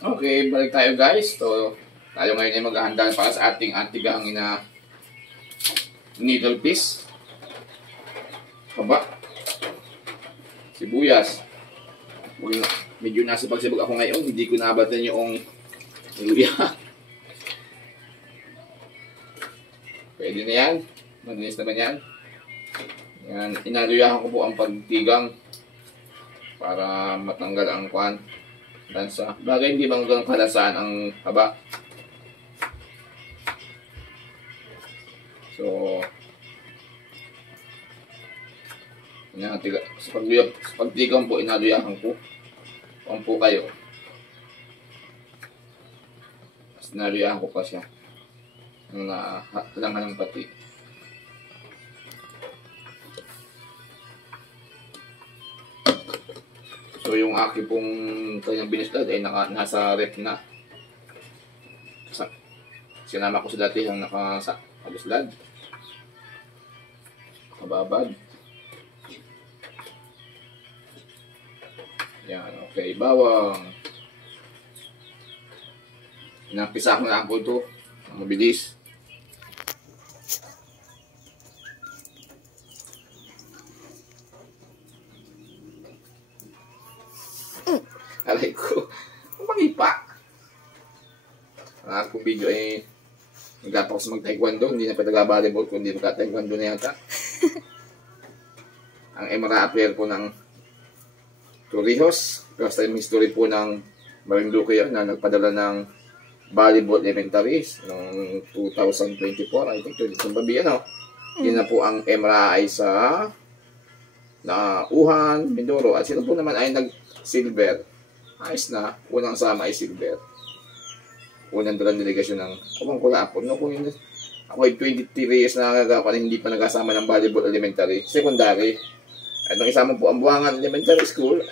Okay, balik tayo guys. So, tayo ngayon ay maghahanda para sa ating antigang na needle piece. Haba. Sibuyas. Medyo nasibag-sibag ako ngayon. Hindi ko nabatan yung luya. Pwede na yan. Malinis naman yan. Yan. Inaluyahan ko po ang pagtigang para matanggal ang kwan. Lansa. Bagay hindi bang ganang kalasaan ang haba. So, sa pagtigang po, inaluyahan ko. Kung po kayo. Mas inaluyahan ko pa siya. Halangan ng pati. So, yung aking pong kanyang binislad ay nasa ref na. Sinama ko sa dati ang nakabislad. Nakababad. Yan, okay. Bawang. Inampisa ko na po ito. Mabilis. Alay ko. Ang pangipa. Ang akong video ay nagtatapos mag-taekwondo. Hindi na pa nag-volleyball kundi mag-taekwondo na yata. Ang MRA affair po ng Torrijos. First time history po ng Marinduque yan na nagpadala ng volleyball elementaries noong 2024. I think 2024 ano. Yun na po ang MRA ay sa Wuhan, Mindoro. At sino po naman ay nag-silver. Ayos na. Unang sama ay silver. Unang dalang delegasyon ng abang kulapon. No, kung ako ay 23 years na nagagawa hindi pa nagasama ng volleyball elementary. Secondary. At nang isama po ang Buangan Elementary School.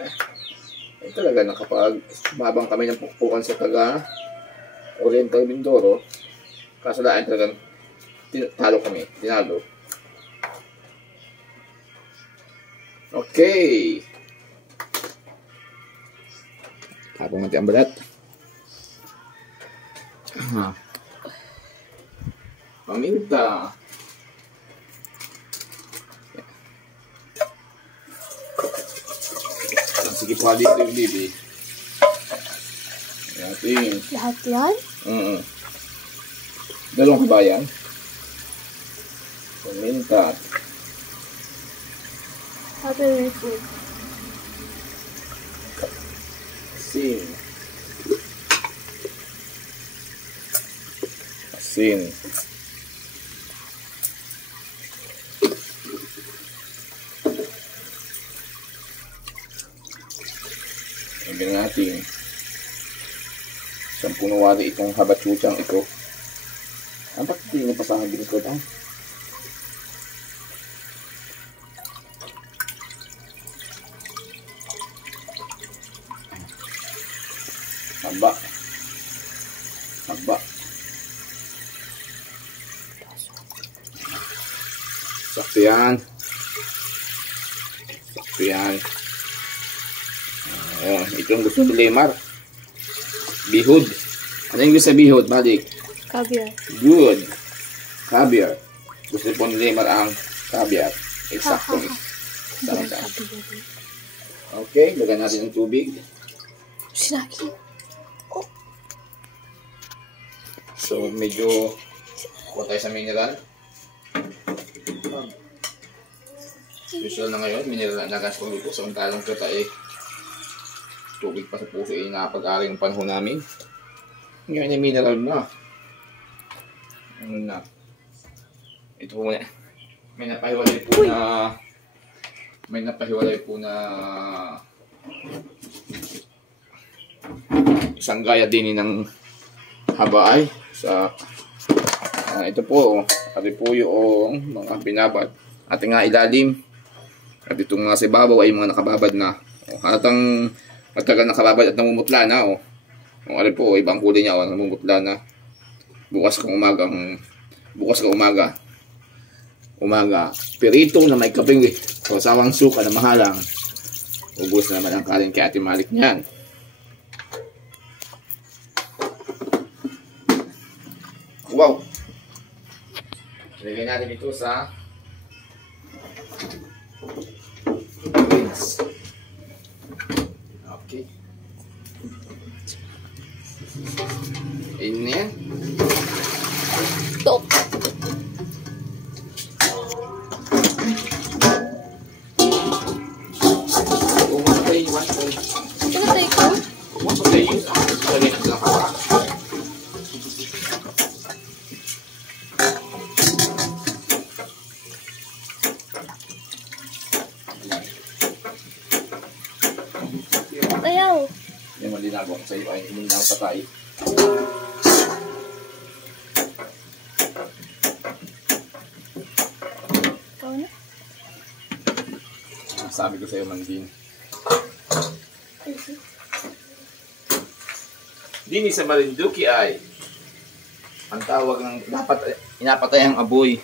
Ay talaga nakapag mabang kami ng pukpukan sa taga Oriental Mindoro. Kaso daan talagang talo kami. Tinalo. Okay. Habang mati ang balat. Paminta. Sige pa dito yung bibi. Ayan. Lahat yan? Dalawang kabayan. Paminta. Happy food. Asin. Lagyan natin 10 wari itong habachuchang ito. Bakit hindi na pasahan bilis ko ito? Haba. Sakto yan. Itong gusto ni Lemar. Bihod. Ano yung gusto sa bihod, Balik? Caviar. Good. Caviar. Gusto po ni Lemar ang caviar. Exacto. Okay, lagyan natin ng tubig. Sinain. So, medyo kuha tayo sa mineral. Usual na ngayon, mineral na gas kong luto. Samantalang kita tubig pa sa puso napag-ari ng panahon namin. Ngayon ay mineral na. Ano na? Ito po muna. May napahiwalay po na isang gaya din ng habaay sa ito po, ari po yung mga binabad ating nga ilalim at itong mga sibabaw ay mga nakababad na halatang matagal nakababad at namumutla na ari po, ibang kulay niya namumutla na bukas kang umaga pirito na may kaping kasawang suka na mahalang ubos naman ang kanin kay Ate Malik niyan. Lagyan natin ito sa beans. Okay. Ayun na yan. Top. Umatay, umatay. Pinatay ko? Umatay yun. Lagyan natin ang haba. Ayaw. Yung malinago ko sa iyo ay hindi na patay. Ikaw na. Sabi ko sa iyo, Mandin. Dini sa Marinduque ay ang tawag ng dapat inapatay ang aboy.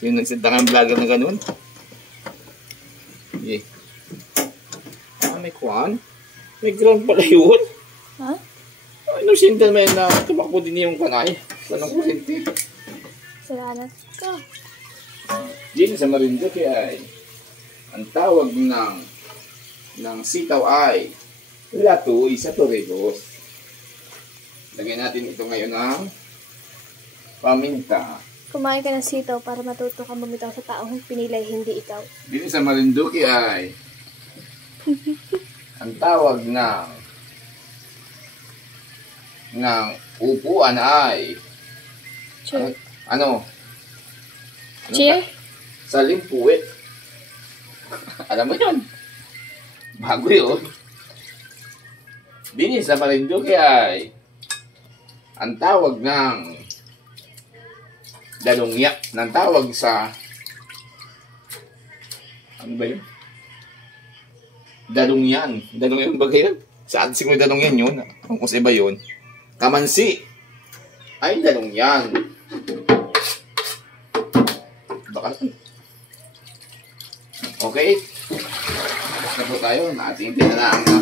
Sino nagsinta ng vlogger na ganun? Yeah. May kwan? May ground pala yun? Ha? Ano sinta naman na tumakbo din yung kanay? Anong kusinti? Salamat ka. Dini sa Marinduque ay ang tawag ng sitaw ay latoy sa Torrijos. Lagyan natin ito ngayon ng paminta. Kumain ka ng sitaw para matuto kang bumitaw sa taong pinilay, hindi ikaw. Dito sa Marinduque ay ang tawag ng upuan ay Cheer. ano? Cheer? Salimpuwit. Alam mo yun? Bago yun. Dini sa Marinduque ay ang tawag ng dalungya. Ng tawag sa ano ba yun? Dalungyan. Dalungyan ba yun? Saan siguro dalungyan yun? Kung kasi ba yun? Kamansi ay dalungyan. Baka okay? Tapos na po tayo. Ating tinanaan na.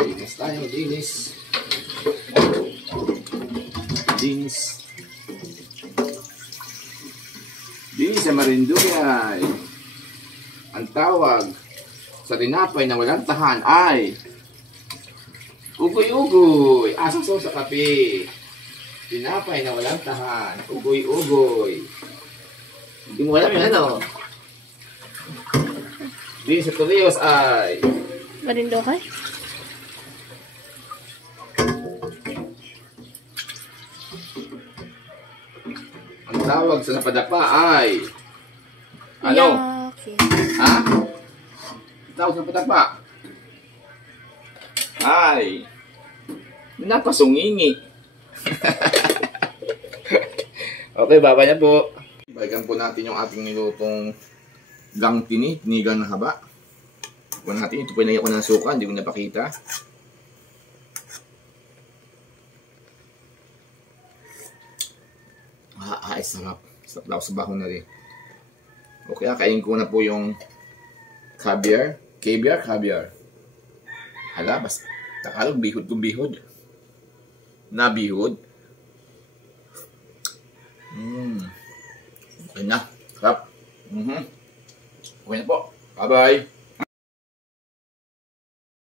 Dinis tayo. Dinis. Dinis. Dinis sa Marinduque ay ang tawag sa tinapay na walang tahan ay ugoy-ugoy. Asasaw sa kape. Tinapay na walang tahan. Ugoy-ugoy. Hindi mo alam yung ano. Dito sa Torrijos ay Marinduque? ang tawag sa napadapa ay ano? Yaki. Ha? Ang tawag sa napadapa ay napasungingi. Okay, baba na po. Balikan po natin yung ating nilutong gang tinigan na haba. Kuha natin. Ito po nilagyan ko ng suka. Hindi ko napakita. Ay, sarap. Sarap daw sa baho na rin. Okay, kainin ko na po yung caviar. Caviar. Hala, basta takalog, bihod kong bihod. Nabihod. Okay na. Sarap. Okay na po. Bye-bye.